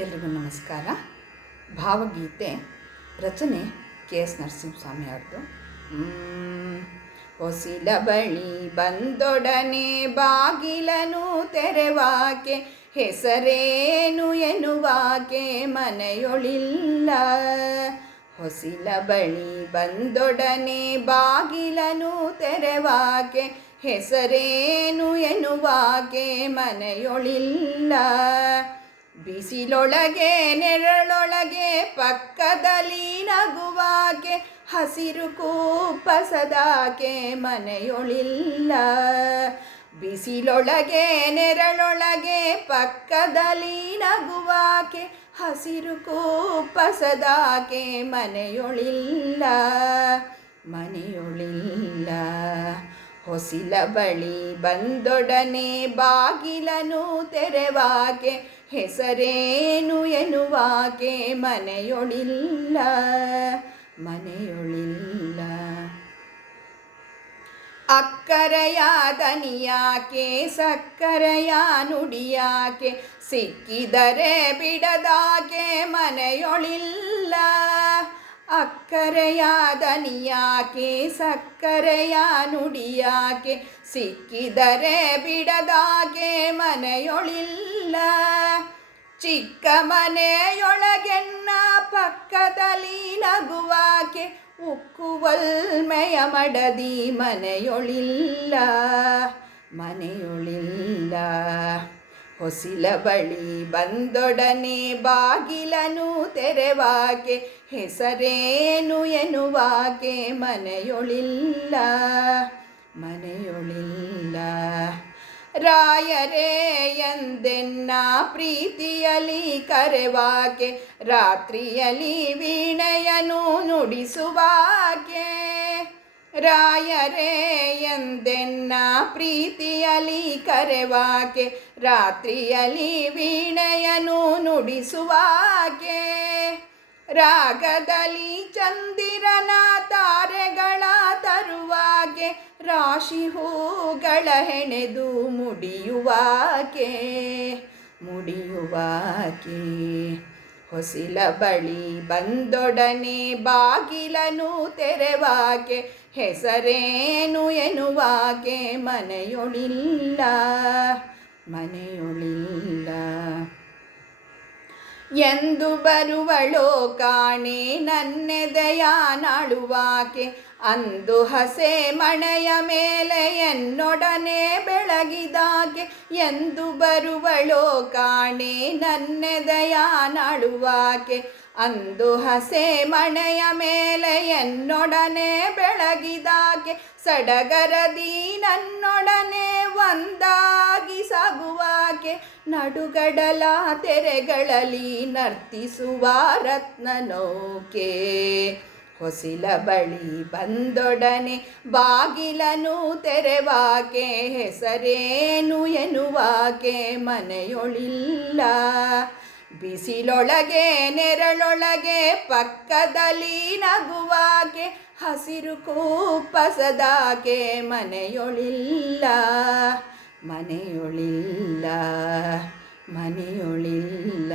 ಎಲ್ರಿಗೂ ನಮಸ್ಕಾರ. ಭಾವಗೀತೆ ರಚನೆ KS ನರಸಿಂಹಸ್ವಾಮಿ ಅವ್ರದ್ದು. ಹೊಸಿಲ ಬಳಿ ಬಂದೊಡನೆ ಬಾಗಿಲನು ತೆರೆವಾಕೆ, ಹೆಸರೇನು ಎನ್ನುವಾಕೆ ಮನೆಯೊಳಿಲ್ಲ. ಹೊಸಿಲ ಬಳಿ ಬಂದೊಡನೆ ಬಾಗಿಲನು ತೆರೆವಾಕೆ, ಹೆಸರೇನು ಎನ್ನುವಾಕೆ ಮನೆಯೊಳಿಲ್ಲ. ಬಿಸಿಲೊಳಗೆ ನೆರಳೊಳಗೆ ಪಕ್ಕದಲ್ಲಿ ನಗುವಾಕೆ, ಹಸಿರು ಕೂಪಸದಾಕೆ ಮನೆಯೊಳಿಲ್ಲ. ಬಿಸಿಲೊಳಗೆ ನೆರಳೊಳಗೆ ಪಕ್ಕದಲ್ಲಿ ನಗುವಾಕೆ, ಹಸಿರು ಕೂಪಸದಾಕೆ ಮನೆಯೊಳಿಲ್ಲ. ಮನೆಯೊಳಿಲ್ಲ. ಹೊಸಿಲ ಬಳಿ ಬಂದೊಡನೆ ಬಾಗಿಲನು ತೆರೆವಾಕೆ, ಹೆಸರೇನು ಎನ್ನುವಾಕೆ ಮನೆಯೊಳಿಲ್ಲ. ಮನೆಯೊಳಿಲ್ಲ. ಅಕ್ಕರೆಯ ದನಿಯಾಕೆ ಸಕ್ಕರೆಯ ನುಡಿಯಾಕೆ, ಸಿಕ್ಕಿದರೆ ಬಿಡದಾಕೆ ಮನೆಯೊಳಿಲ್ಲ. ಅಕ್ಕರೆಯ ದನಿಯಾಕೆ ಸಕ್ಕರೆಯ ನುಡಿಯಾಕೆ, ಸಿಕ್ಕಿದರೆ ಬಿಡದಾಕೆ ಮನೆಯೊಳಿಲ್ಲ. ಚಿಕ್ಕ ಮನೆಯೊಳಗೆನ್ನ ಪಕ್ಕದಲ್ಲಿ ನಗುವಾಕೆ, ಉಕ್ಕುವಲ್ಮೆಯ ಮಡದಿ ಮನೆಯೊಳಿಲ್ಲ. ಮನೆಯೊಳಿಲ್ಲ. ಹೊಸಿಲ ಬಳಿ ಬಂದೊಡನೆ ಬಾಗಿಲನು ತೆರೆವಾಕೆ, ಹೆಸರೇನು ಎನ್ನುವಾಕೆ ಮನೆಯೊಳಿಲ್ಲ. ಮನೆಯೊಳಿಲ್ಲ. ರಾಯರೇ ಎಂದೆನ್ನ ಪ್ರೀತಿಯಲಿ ಕರೆವಾಕೆ, ರಾತ್ರಿಯಲಿ ವೀಣೆಯನು ನುಡಿಸುವಾಕೆ. ರಾಯರೇ ಎಂದೆನ್ನ ಪ್ರೀತಿಯಲಿ ಕರೆವಾಕೆ, ರಾತ್ರಿಯಲಿ ವೀಣೆಯನು ನುಡಿಸುವಾಕೆ. ರಾಗದಲ್ಲಿ ಚಂದಿರನ ತಾರೆಗಳ ತರುವಾಗೆ, ರಾಶಿ ಹೂಗಳ ಹೆಣೆದು ಮುಡಿಯುವಾಕೆ. ಮುಡಿಯುವಾಕೆ. ಹೊಸಿಲ ಬಳಿ ಬಂದೊಡನೆ ಬಾಗಿಲನು ತೆರೆವಾಕೆ, ಹೆಸರೇನು ಎನ್ನುವಾಕೆ ಮನೆಯೊಳಿಲ್ಲ. ಮನೆಯೊಳಿಲ್ಲ. ಎಂದು ಬರುವಳೋ ಕಾಣೆ ನನ್ನೆದೆಯ ನಾಳುವಾಕೆ, ಅಂದು ಹಸೆ ಮಣೆಯ ಮೇಲೆ ಎನ್ನೊಡನೆ ಬೆಳಗಿದಾಕೆ. ಎಂದು ಬರುವಳೋ ಕಾಣೆ ನನ್ನೆದೆಯ ನಾಳುವಾಕೆ, ಅಂದು ಹಸೆ ಮಣೆಯ ಮೇಲೆ ಎನ್ನೊಡನೆ ಬೆಳಗಿದಾಕೆ. ಸಡಗರದಿ ನನ್ನೊಡನೆ ಒಂದಾಗಿ ಸಾಗುವಾಕೆ, ನಡುಗಡಲ ತೆರೆಗಳಲ್ಲಿ ನರ್ತಿಸುವ ರತ್ನ ನೌಕೆ. ಹೊಸಿಲ ಬಳಿ ಬಂದೊಡನೆ ಬಾಗಿಲನು ತೆರೆವಾಕೆ, ಹೆಸರೇನು ಎನ್ನುವಾಕೆ ಮನೆಯೊಳಿಲ್ಲ. ಬಿಸಿಲೊಳಗೆ ನೆರಳೊಳಗೆ ಪಕ್ಕದಲ್ಲಿ ನಗುವಾಕೆ, ಹಸಿರು ಕೂಪಸದಾಕೆ ಮನೆಯೊಳಿಲ್ಲ. ಮನೆಯೊಳಿಲ್ಲ. ಮನೆಯೊಳಿಲ್ಲ.